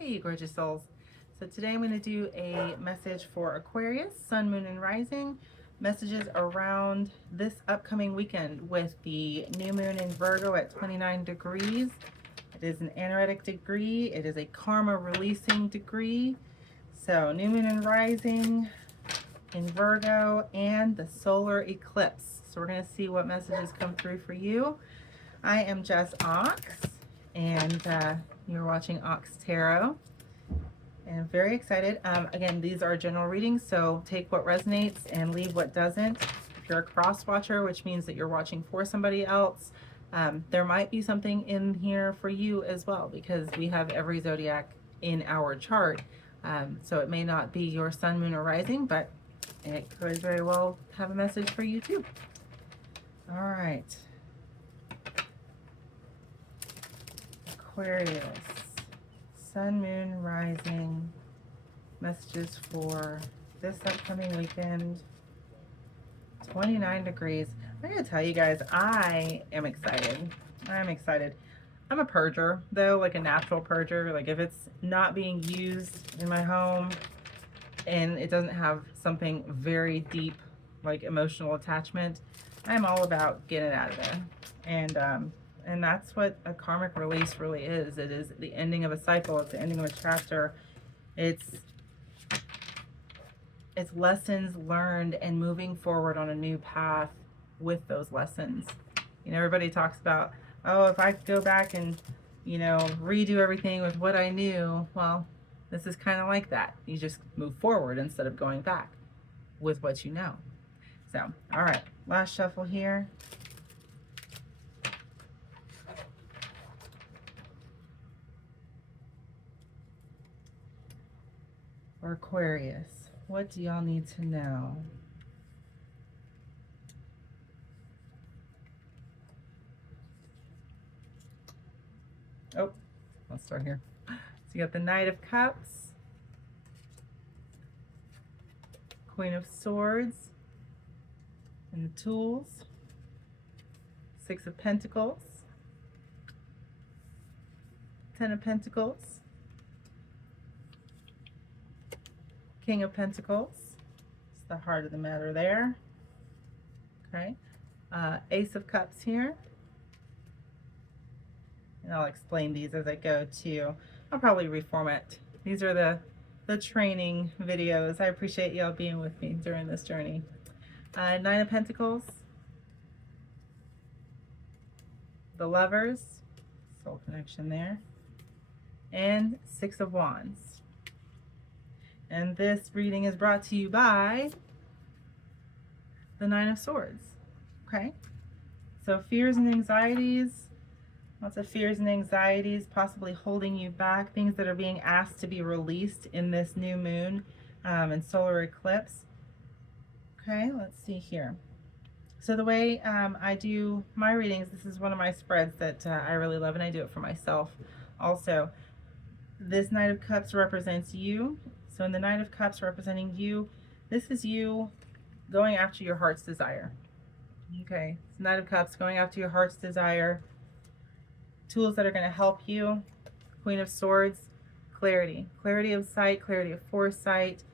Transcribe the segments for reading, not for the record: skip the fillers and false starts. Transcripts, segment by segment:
Hey, you gorgeous souls. So today I'm going to do a message for Aquarius, Sun, Moon, and Rising. Messages around this upcoming weekend with the new moon in Virgo at 29 degrees. It is an anaretic degree. It is a karma releasing degree. So new moon and rising in Virgo and the solar eclipse. So we're going to see what messages come through for you. I am Jess Ox, and you're watching Ox Tarot, and I'm very excited. Again, these are general readings, so take what resonates and leave what doesn't. If you're a cross watcher, which means that you're watching for somebody else, there might be something in here for you as well, because we have every zodiac in our chart. So it may not be your sun, moon, or rising, but it could very well have a message for you too. All right. Aquarius, Sun, Moon, Rising, messages for this upcoming weekend. 29 degrees. I gotta tell you guys, I am excited. I'm excited. I'm a purger, though, like a natural purger. Like if it's not being used in my home and it doesn't have something very deep, like emotional attachment, I'm all about getting it out of there. And that's what a karmic release really is. It is the ending of a cycle. It's the ending of a chapter. It's lessons learned and moving forward on a new path with those lessons. You know, everybody talks about, oh, if I could go back and, you know, redo everything with what I knew. Well, this is kind of like that. You just move forward instead of going back with what you know. So, all right, last shuffle here. For Aquarius, what do y'all need to know? Oh, let's start here. So you got the Knight of Cups, Queen of Swords, and the Tools, Six of Pentacles, Ten of Pentacles, King of Pentacles. It's the heart of the matter there. Okay. Ace of Cups here. And I'll explain these as I go too. I'll probably reformat. These are the training videos. I appreciate y'all being with me during this journey. Nine of Pentacles. The Lovers. Soul connection there. And Six of Wands. And this reading is brought to you by the Nine of Swords. Okay? So fears and anxieties, lots of fears and anxieties possibly holding you back, things that are being asked to be released in this new moon and solar eclipse. Okay, let's see here. So the way I do my readings, this is one of my spreads that I really love, and I do it for myself also. This Knight of Cups represents you. So in the Knight of Cups representing you, this is you going after your heart's desire. Okay, it's Knight of Cups going after your heart's desire. Tools that are going to help you. Queen of Swords, clarity. Clarity of sight, clarity of foresight.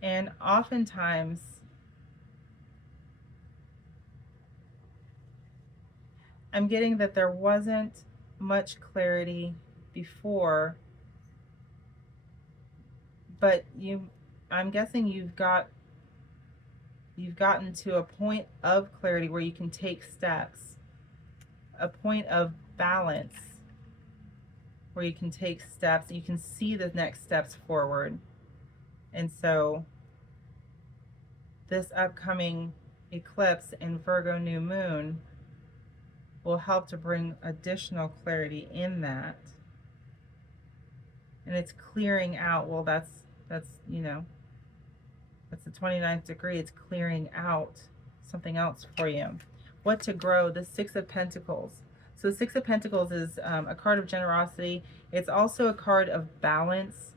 And oftentimes, I'm getting that there wasn't much clarity before, but I'm guessing you've gotten to a point of clarity where you can take steps, a point of balance where you can take steps, you can see the next steps forward. And so this upcoming eclipse in Virgo new moon will help to bring additional clarity in that. And it's clearing out, well, that's you know, that's the 29th degree. It's clearing out something else for you. What to grow? The Six of Pentacles. So the Six of Pentacles is a card of generosity. It's also a card of balance,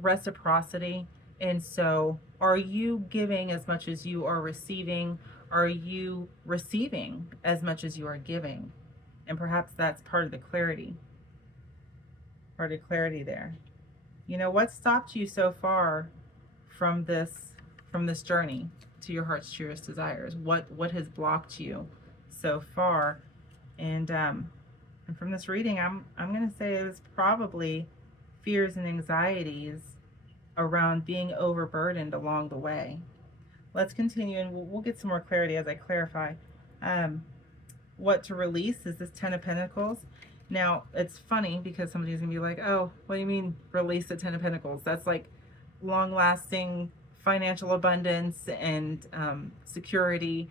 reciprocity. And so are you giving as much as you are receiving? Are you receiving as much as you are giving? And perhaps that's part of the clarity. Part of clarity there. You know, what stopped you so far from this journey to your heart's truest desires? What has blocked you so far? And from this reading, I'm going to say it was probably fears and anxieties around being overburdened along the way. Let's continue, and we'll get some more clarity as I clarify. What to release is this Ten of Pentacles. Now, it's funny because somebody's going to be like, oh, what do you mean release the Ten of Pentacles? That's like long-lasting financial abundance and security.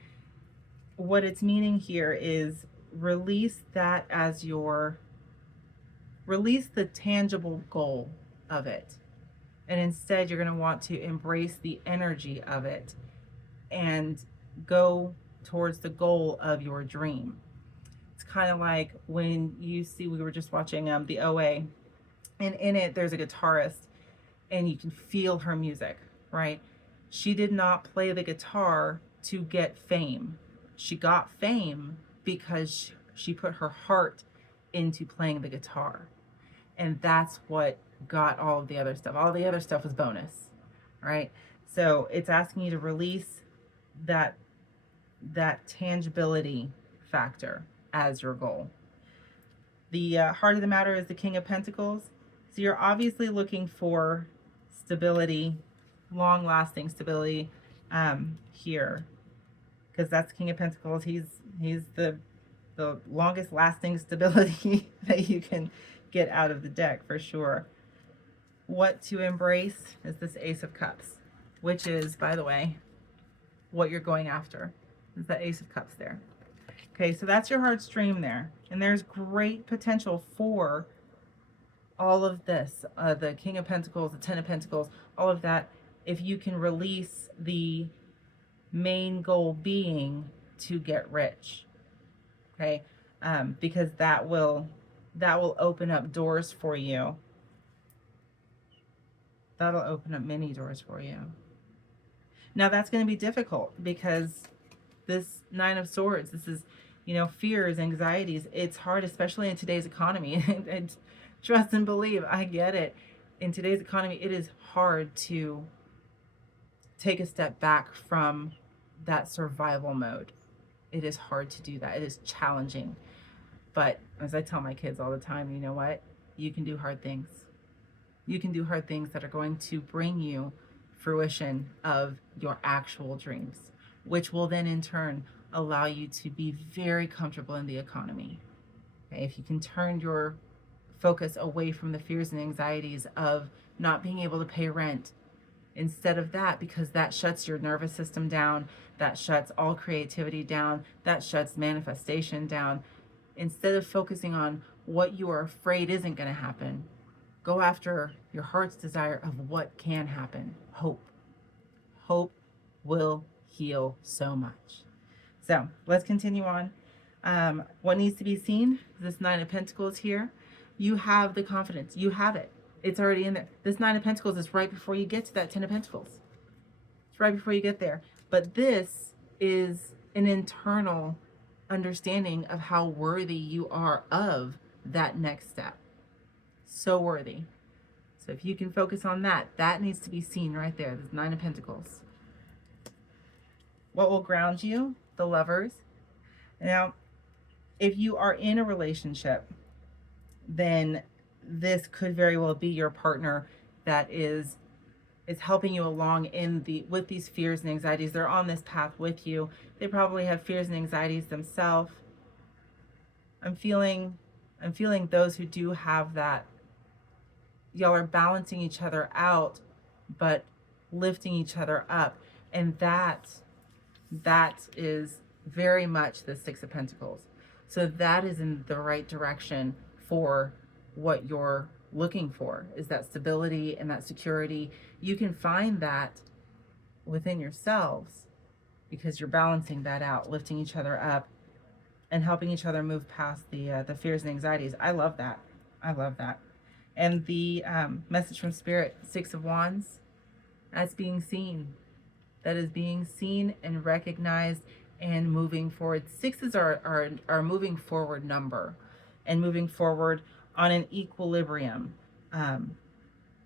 What it's meaning here is release that as release the tangible goal of it. And instead, you're going to want to embrace the energy of it and go towards the goal of your dream. It's kind of like when you see, we were just watching the OA, and in it, there's a guitarist, and you can feel her music, right? She did not play the guitar to get fame. She got fame because she put her heart into playing the guitar. And that's what got all of the other stuff. All the other stuff was bonus, right? So it's asking you to release that tangibility factor as your goal. The heart of the matter is the King of Pentacles. So you're obviously looking for stability, long-lasting stability here, because that's King of Pentacles. He's the longest lasting stability that you can get out of the deck for sure. What to embrace is this Ace of Cups, which is, by the way, what you're going after. Is the Ace of Cups there. Okay, so that's your heart's dream there. And there's great potential for all of this, the King of Pentacles, the Ten of Pentacles, all of that, if you can release the main goal being to get rich. Okay, because that will open up doors for you. That'll open up many doors for you. Now that's going to be difficult because this Nine of Swords, this is, you know, fears, anxieties. It's hard, especially in today's economy. And trust and believe, I get it. In today's economy, it is hard to take a step back from that survival mode. It is hard to do that. It is challenging. But as I tell my kids all the time, you know what? You can do hard things. You can do hard things that are going to bring you fruition of your actual dreams, which will then in turn allow you to be very comfortable in the economy. Okay? If you can turn your focus away from the fears and anxieties of not being able to pay rent, instead of that, because that shuts your nervous system down, that shuts all creativity down, that shuts manifestation down. Instead of focusing on what you are afraid isn't going to happen, go after your heart's desire of what can happen. Hope. Hope will heal so much. So let's continue on. What needs to be seen? This Nine of Pentacles here. You have the confidence. You have it. It's already in there. This Nine of Pentacles is right before you get to that Ten of Pentacles. It's right before you get there. But this is an internal understanding of how worthy you are of that next step. So worthy. So if you can focus on that, that needs to be seen right there. This Nine of Pentacles. What will ground you? The Lovers. Now, if you are in a relationship, then this could very well be your partner that is helping you along with these fears and anxieties. They're on this path with you. They probably have fears and anxieties themselves. I'm feeling those who do have that. Y'all are balancing each other out, but lifting each other up. And that is very much the Six of Pentacles. So that is in the right direction for what you're looking for, is that stability and that security. You can find that within yourselves because you're balancing that out, lifting each other up and helping each other move past the fears and anxieties. I love that. I love that. And the message from Spirit, Six of Wands, that's being seen. That is being seen and recognized and moving forward. Sixes are moving forward number and moving forward on an equilibrium.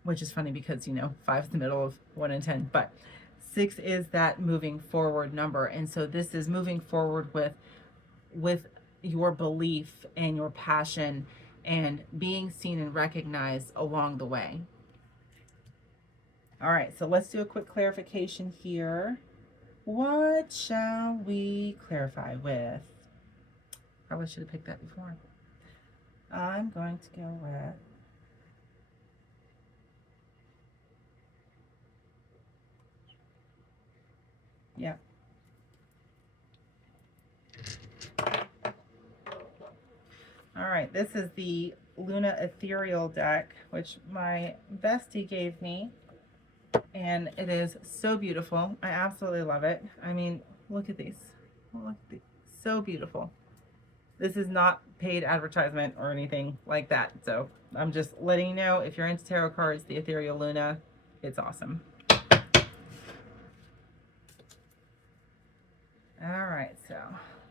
which is funny because, you know, 5 is the middle of 1 and 10, but 6 is that moving forward number. And so this is moving forward with your belief and your passion and being seen and recognized along the way. All right, so let's do a quick clarification here. What shall we clarify with? Probably should have picked that before. I'm going to go with yeah. All right, this is the Luna Ethereal deck, which my bestie gave me, and it is so beautiful. I absolutely love it. I mean, look at these. Look at these. So beautiful. This is not paid advertisement or anything like that. So I'm just letting you know, if you're into tarot cards, the Ethereal Luna, it's awesome. All right, so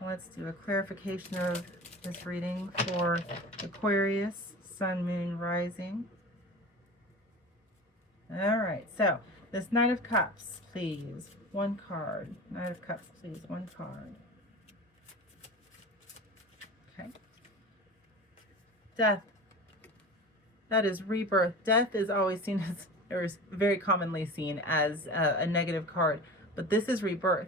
let's do a clarification of this reading for Aquarius, Sun, Moon, Rising. All right, so this Knight of Cups, please, 1 card. Knight of Cups, please, 1 card. Okay. Death. That is rebirth. Death is always seen as, or is very commonly seen as a negative card, but this is rebirth.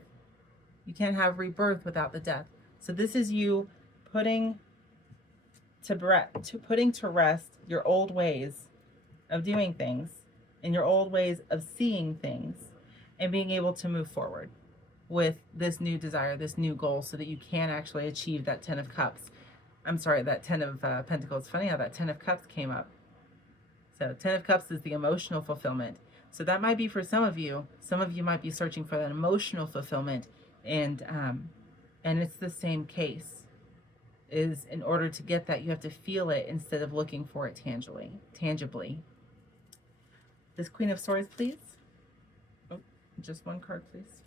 You can't have rebirth without the death. So this is you putting to rest your old ways of doing things and your old ways of seeing things and being able to move forward with this new desire, this new goal, so that you can actually achieve that 10 of Cups. I'm sorry, that 10 of Pentacles. Funny how that 10 of Cups came up. So 10 of Cups is the emotional fulfillment. So that might be for some of you. Some of you might be searching for that emotional fulfillment, and it's the same case. Is in order to get that, you have to feel it instead of looking for it tangibly. This Queen of Swords, please. Oh, just 1 card, please.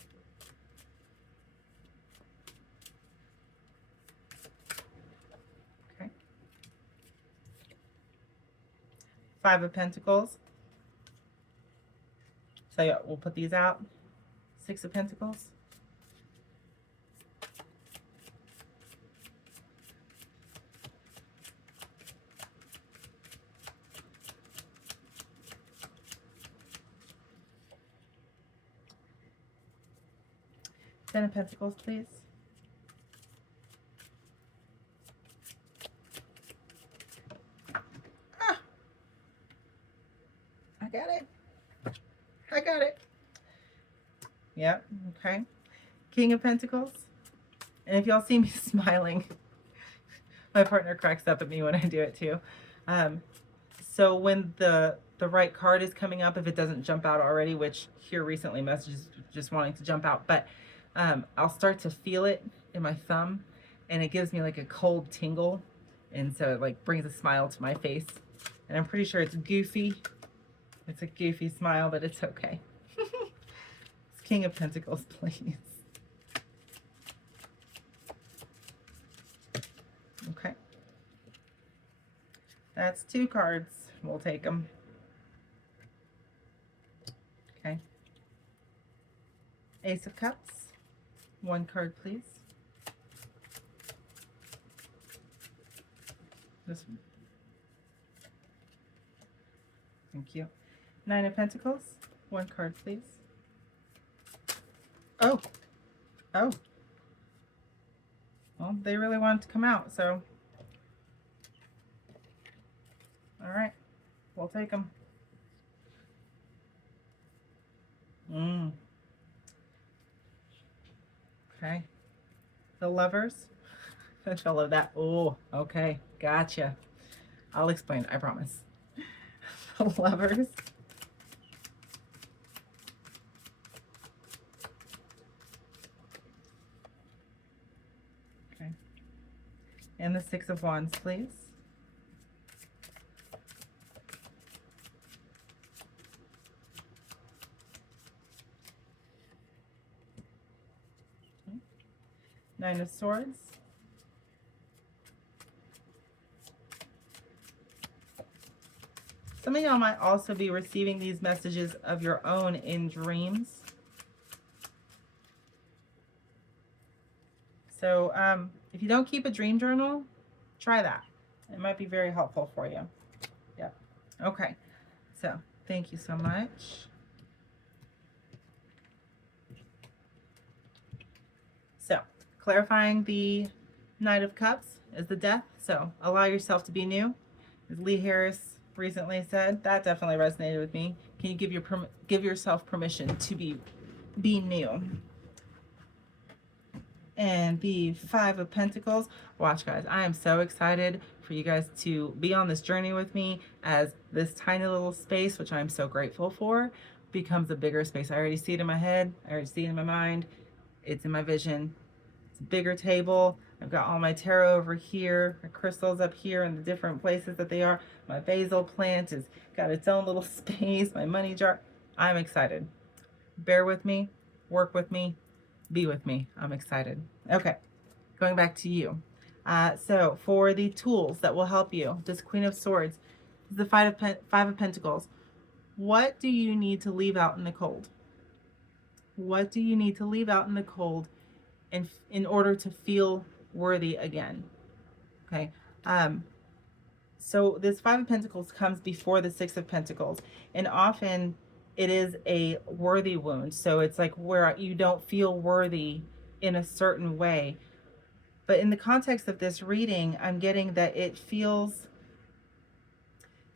Okay. 5 of Pentacles. So yeah, we'll put these out. 6 of Pentacles. Ten of Pentacles, please. Ah, I got it. I got it. Yep, okay. King of Pentacles. And if y'all see me smiling, my partner cracks up at me when I do it too. So when the right card is coming up, if it doesn't jump out already, which here recently messages just wanting to jump out, but I'll start to feel it in my thumb, and it gives me like a cold tingle, and so it like brings a smile to my face. And I'm pretty sure it's goofy. It's a goofy smile, but it's okay. It's King of Pentacles, please. Okay. That's 2 cards. We'll take them. Okay. Ace of Cups. 1 card, please. This one. Thank you. 9 of Pentacles. 1 card, please. Oh. Oh. Well, they really wanted to come out, so. All right. We'll take them. Okay. The Lovers. I love that. Oh, okay. Gotcha. I'll explain, I promise. The Lovers. Okay. And the 6 of Wands, please. Okay. 9 of Swords. Some of y'all might also be receiving these messages of your own in dreams. So if you don't keep a dream journal, try that. It might be very helpful for you. Yep. Okay. So thank you so much. So clarifying the Knight of Cups is the Death. So allow yourself to be new. As Lee Harris recently said, that definitely resonated with me. Can you give yourself permission to be new? And the Five of Pentacles. Watch, guys, I am so excited for you guys to be on this journey with me as this tiny little space, which I'm so grateful for, becomes a bigger space. I already see it in my head. I already see it in my mind. It's in my vision. It's a bigger table. I've got all my tarot over here, my crystals up here in the different places that they are. My basil plant has got its own little space, my money jar. I'm excited. Bear with me, work with me, be with me. I'm excited. Okay, going back to you. So for the tools that will help you, this Queen of Swords, the Five of Pentacles. What do you need to leave out in the cold? What do you need to leave out in the cold in order to feel worthy again? Okay. So this Five of Pentacles comes before the Six of Pentacles, and often it is a worthy wound. So it's like where you don't feel worthy in a certain way. But in the context of this reading, I'm getting that it feels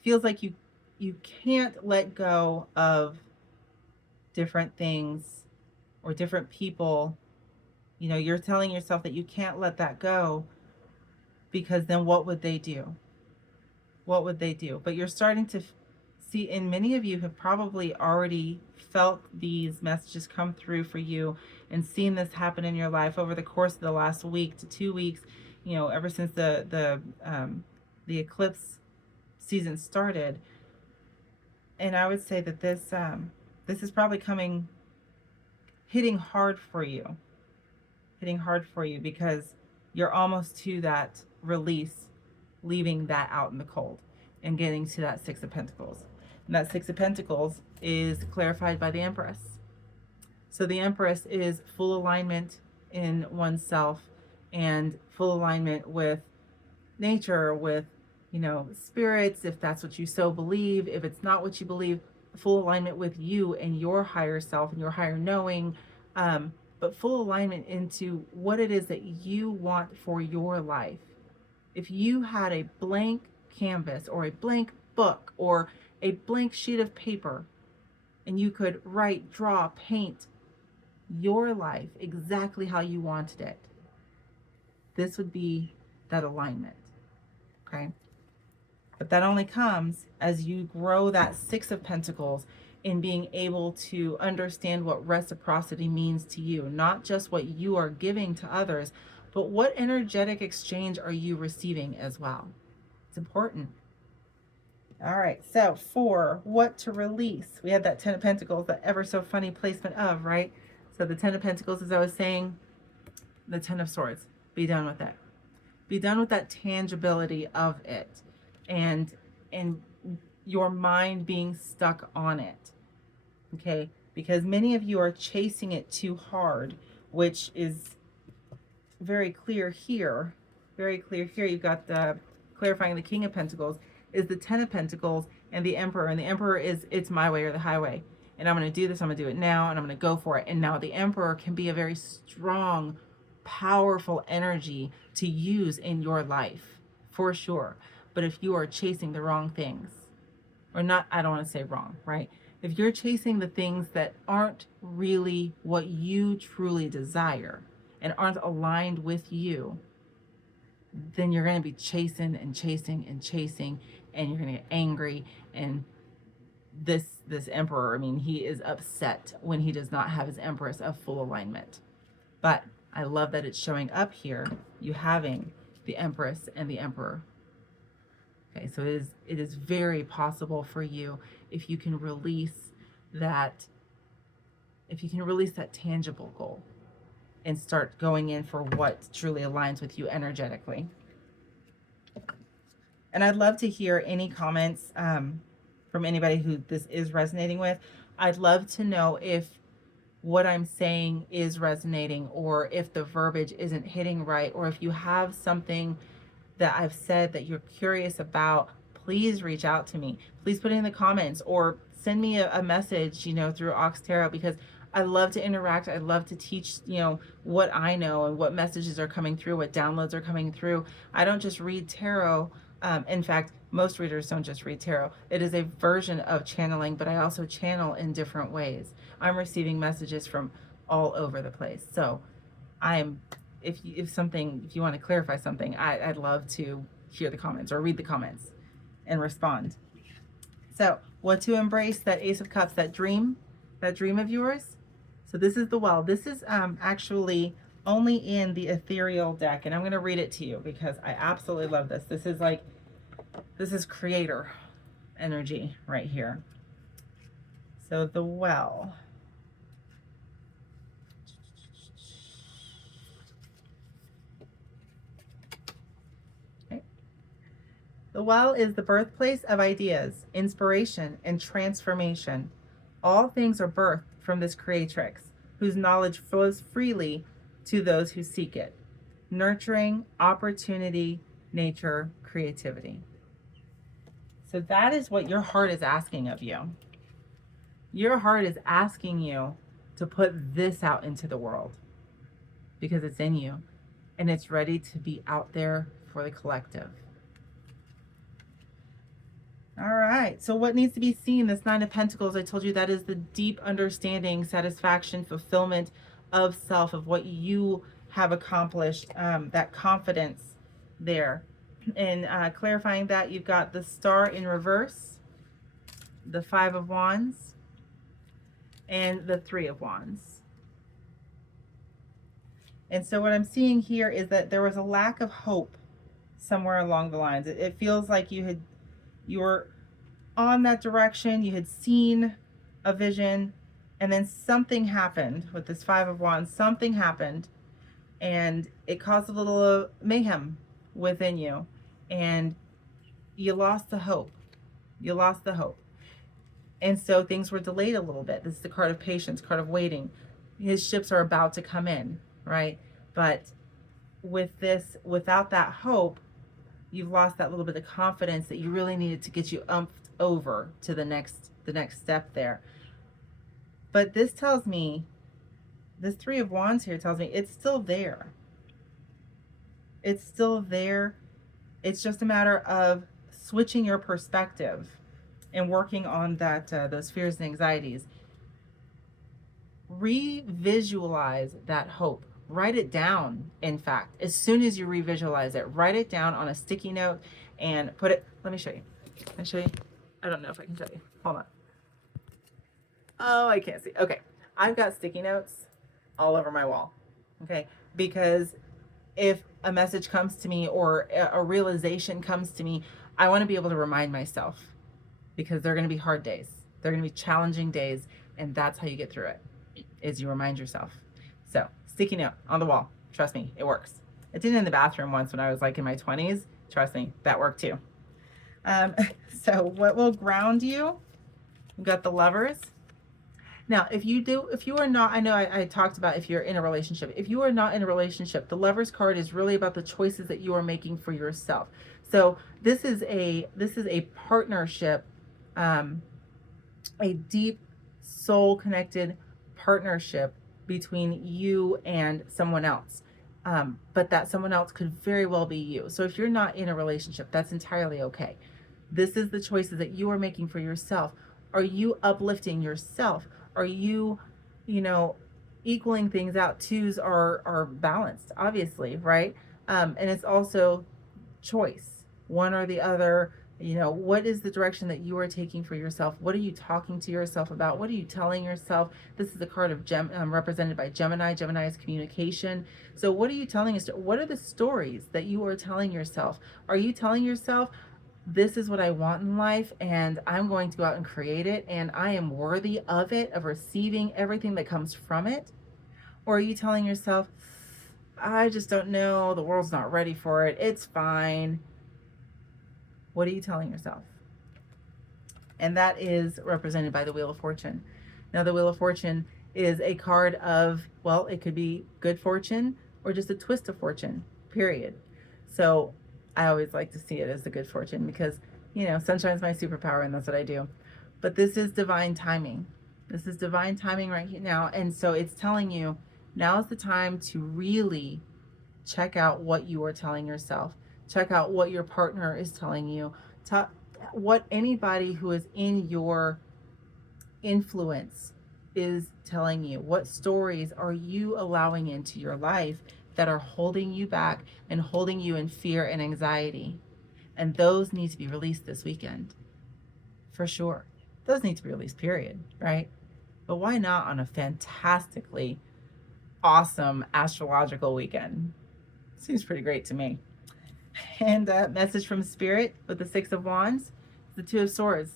like you can't let go of different things or different people. You know, you're telling yourself that you can't let that go because then what would they do? What would they do? But you're starting to see, and many of you have probably already felt these messages come through for you and seen this happen in your life over the course of the last week to 2 weeks, you know, ever since the eclipse season started. And I would say that this is probably hitting hard for you because you're almost to that release, leaving that out in the cold and getting to that Six of Pentacles. And that Six of Pentacles is clarified by the Empress. So the Empress is full alignment in oneself and full alignment with nature, with, you know, spirits, if that's what you so believe. If it's not what you believe, full alignment with you and your higher self and your higher knowing, but full alignment into what it is that you want for your life. If you had a blank canvas or a blank book or a blank sheet of paper and you could write, draw, paint your life exactly how you wanted it, this would be that alignment. Okay? But that only comes as you grow that Six of Pentacles in being able to understand what reciprocity means to you, not just what you are giving to others, but what energetic exchange are you receiving as well. It's important. All right, so for what to release, we had that Ten of Pentacles, that ever so funny placement of, right? So the Ten of Pentacles, as I was saying, the Ten of Swords. Be done with it. Be done with that tangibility of it and your mind being stuck on it. Okay? Because many of you are chasing it too hard, which is very clear here. Very clear here. You've got the clarifying the King of Pentacles is the Ten of Pentacles and the Emperor. And the Emperor is, it's my way or the highway. And I'm going to do this. I'm going to do it now. And I'm going to go for it. And now the Emperor can be a very strong, powerful energy to use in your life, for sure. But if you are chasing the wrong things, or not, I don't want to say wrong, right? If you're chasing the things that aren't really what you truly desire and aren't aligned with you, then you're going to be chasing and chasing and chasing, and you're going to get angry. And this Emperor, I mean, he is upset when he does not have his Empress of full alignment. But I love that it's showing up here, you having the Empress and the Emperor. Okay, so it is very possible for you if you can release that, tangible goal and start going in for what truly aligns with you energetically. And I'd love to hear any comments from from anybody who this is resonating with. I'd love to know if what I'm saying is resonating, or if the verbiage isn't hitting right, or if you have something that I've said that you're curious about, please reach out to me. Please put it in the comments, or send me a message, through Ox Tarot, because I love to interact. I love to teach, what I know and what messages are coming through, what downloads are coming through. I don't just read tarot. In fact, most readers don't just read tarot. It is a version of channeling, but I also channel in different ways. I'm receiving messages from all over the place. So if you want to clarify something, I'd love to hear the comments or read the comments and respond. So what to embrace, that Ace of Cups, that dream of yours. So this is the Well. This is actually only in the ethereal deck, and I'm going to read it to you because I absolutely love this. This is creator energy right here. So the Well. Okay. The Well is the birthplace of ideas, inspiration, and transformation. All things are birthed from this creatrix, whose knowledge flows freely to those who seek it. Nurturing, opportunity, nature, creativity. So that is what your heart is asking of you. Your heart is asking you to put this out into the world because it's in you and it's ready to be out there for the collective. All right, so what needs to be seen? This Nine of Pentacles, I told you that is the deep understanding, satisfaction, fulfillment of self, of what you have accomplished, that confidence there. And clarifying that, you've got the Star in reverse, the Five of Wands, and the Three of Wands. And so what I'm seeing here is that there was a lack of hope somewhere along the lines. It feels like you were on that direction, you had seen a vision, and then something happened with this Five of Wands. Something happened, and it caused a little mayhem within you, and you lost the hope. You lost the hope. And so things were delayed a little bit. This is the card of patience, card of waiting. His ships are about to come in, right? But with this, without that hope, you've lost that little bit of confidence that you really needed to get you umped over to the next step there. But this tells me, this Three of Wands here tells me it's still there. It's still there. It's just a matter of switching your perspective and working on that those fears and anxieties. Revisualize that hope. Write it down. In fact, as soon as you revisualize it, write it down on a sticky note and put it. Let me show you. Can I show you? I don't know if I can show you. Hold on. Oh, I can't see. Okay. I've got sticky notes all over my wall. Okay. Because if a message comes to me or a realization comes to me, I want to be able to remind myself, because they're going to be hard days. They're going to be challenging days. And that's how you get through it, is you remind yourself. So sticky note on the wall. Trust me, it works. I did it in the bathroom once when I was like in my 20s. Trust me, that worked too. So what will ground you? We've got the Lovers. Now, if you are not, I know I talked about if you're in a relationship. If you are not in a relationship, the Lovers card is really about the choices that you are making for yourself. So this is a partnership, a deep soul connected partnership between you and someone else. But that someone else could very well be you. So if you're not in a relationship, that's entirely okay. This is the choices that you are making for yourself. Are you uplifting yourself? Are you, equaling things out? Twos are balanced, obviously, right? And it's also choice, one or the other. What is the direction that you are taking for yourself? What are you talking to yourself about? What are you telling yourself? This is the card of represented by Gemini. Gemini is communication. So what are you telling us? What are the stories that you are telling yourself? Are you telling yourself, this is what I want in life, and I'm going to go out and create it, and I am worthy of it, of receiving everything that comes from it? Or are you telling yourself, I just don't know, the world's not ready for it, it's fine? What are you telling yourself? And that is represented by the Wheel of Fortune. Now, the Wheel of Fortune is a card of, well, it could be good fortune or just a twist of fortune, period. So I always like to see it as the good fortune because, you know, sunshine's my superpower and that's what I do. But this is divine timing. This is divine timing right here now. And so it's telling you now is the time to really check out what you are telling yourself. Check out what your partner is telling you. What anybody who is in your influence is telling you. What stories are you allowing into your life that are holding you back and holding you in fear and anxiety? And those need to be released this weekend. For sure. Those need to be released, period, right? But why not on a fantastically awesome astrological weekend? Seems pretty great to me. And a message from Spirit with the Six of Wands, the Two of Swords.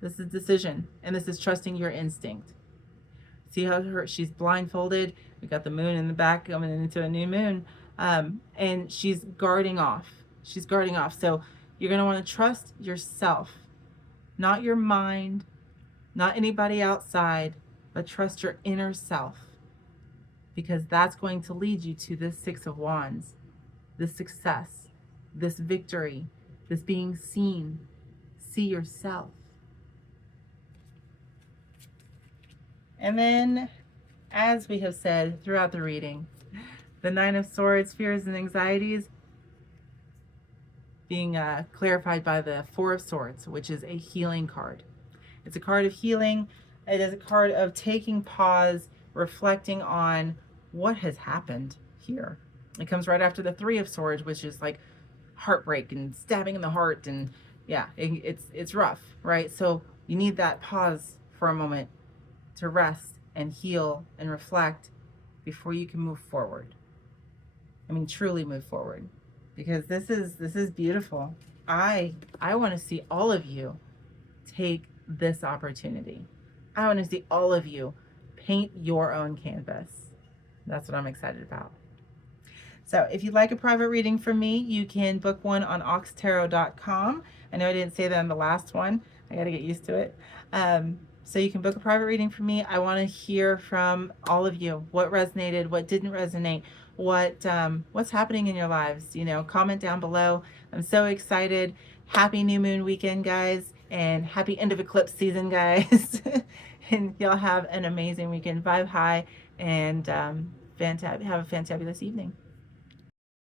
This is decision, and this is trusting your instinct. See how she's blindfolded? We got the moon in the back coming into a new moon, and she's guarding off. She's guarding off. So you're going to want to trust yourself, not your mind, not anybody outside, but trust your inner self, because that's going to lead you to this Six of Wands, this success, this victory, this being seen. See yourself. And then, as we have said throughout the reading, the Nine of Swords, fears and anxieties, being clarified by the Four of Swords, which is a healing card. It's a card of healing. It is a card of taking pause, reflecting on what has happened here. It comes right after the Three of Swords, which is like heartbreak and stabbing in the heart, and yeah, it's rough, right? So you need that pause for a moment to rest and heal and reflect before you can move forward. I mean, truly move forward, because this is beautiful. I want to see all of you take this opportunity. I want to see all of you paint your own canvas. That's what I'm excited about. So if you'd like a private reading from me, you can book one on oxtarot.com. I know I didn't say that in the last one. I got to get used to it. So you can book a private reading from me. I want to hear from all of you. What resonated, what didn't resonate, what's happening in your lives. You know, comment down below. I'm so excited. Happy new moon weekend, guys, and happy end of eclipse season, guys. And y'all have an amazing weekend. Vibe high and have a fantabulous evening.